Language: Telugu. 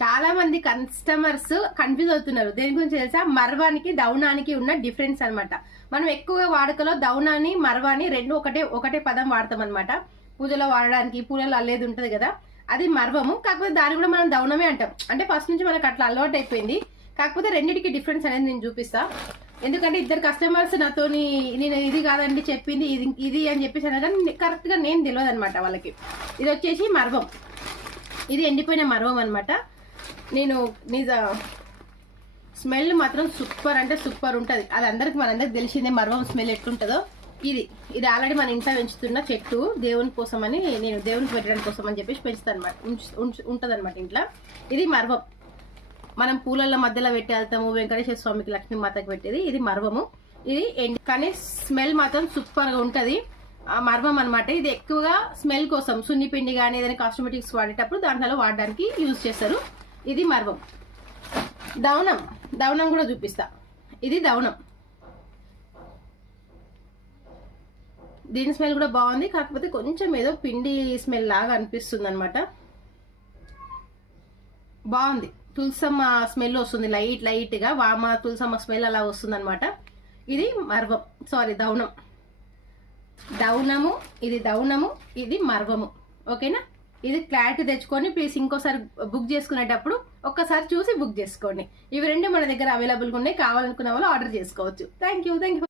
చాలా మంది కస్టమర్స్ కన్ఫ్యూజ్ అవుతున్నారు. దేని గురించి తెలుసా? మర్వానికి దౌనానికి ఉన్న డిఫరెన్స్ అనమాట మనం ఎక్కువగా వాడుకలో దౌనాన్ని మర్వాని రెండు ఒకటే ఒకటే పదం వాడతాం అనమాట పూజలో వాడడానికి పూలలో అల్లేది ఉంటుంది కదా. అది మర్వము. కాకపోతే దాన్ని కూడా మనం దౌనమే అంటాం. అంటే ఫస్ట్ నుంచి మనకు అట్లా అలవాటు అయిపోయింది కాకపోతే రెండింటికి డిఫరెన్స్ అనేది నేను చూపిస్తా. ఎందుకంటే ఇద్దరు కస్టమర్స్ నాతోని నేను ఇది కాదండి చెప్పింది ఇది ఇది అని చెప్పేసి అనగా కరెక్ట్గా నేను తెలియదు అనమాట వాళ్ళకి. ఇది వచ్చేసి మర్వం. ఇది ఎండిపోయిన మర్వం అనమాట నేను నిజ స్మెల్ మాత్రం సూపర్ అంటే సూపర్ ఉంటుంది. అది అందరికి మనందరికి తెలిసిందే మర్వం స్మెల్ ఎట్లుంటుందో. ఇది ఇది ఆల్రెడీ మన ఇంట్లో పెంచుతున్న చెట్టు దేవుని కోసం అని నేను దేవునికి పెట్టడం కోసం అని చెప్పేసి పెంచుతాను అనమాట ఉంటుంది అనమాట ఇంట్లో. ఇది మర్వం మనం పూలల మధ్యలో పెట్టి వెళ్తాము వెంకటేశ్వర స్వామికి లక్ష్మీ మాతకి పెట్టేది ఇది మర్వము ఇది ఎండి కానీ స్మెల్ మాత్రం సూపర్గా ఉంటుంది. ఆ మర్వం అన్నమాట. ఇది ఎక్కువగా స్మెల్ కోసం సున్నిపిండి కానీ ఏదైనా కాస్మెటిక్స్ వాడేటప్పుడు దాంట్లో వాడడానికి యూజ్ చేస్తారు. ఇది మర్వం దవనం దవనం కూడా చూపిస్తా. ఇది దవనం దీని స్మెల్ కూడా బాగుంది. కాకపోతే కొంచెం ఏదో పిండి స్మెల్ లాగా అనిపిస్తుంది అనమాట బాగుంది. తులసమ్మ స్మెల్ వస్తుంది. లైట్ లైట్గా వామ తులసమ్మ స్మెల్ అలా వస్తుంది అనమాట ఇది మర్వం సారీ దౌనం. దౌనము ఇది దౌనము ఇది మర్వము ఓకేనా? ఇది క్లారిటీ తెచ్చుకొని ప్లీజ్ ఇంకోసారి బుక్ చేసుకునేటప్పుడు ఒక్కసారి చూసి బుక్ చేసుకోండి. ఇవి రెండు మన దగ్గర అవైలబుల్గా ఉన్నాయి. కావాలనుకున్న వాళ్ళు ఆర్డర్ చేసుకోవచ్చు. Thank you thank you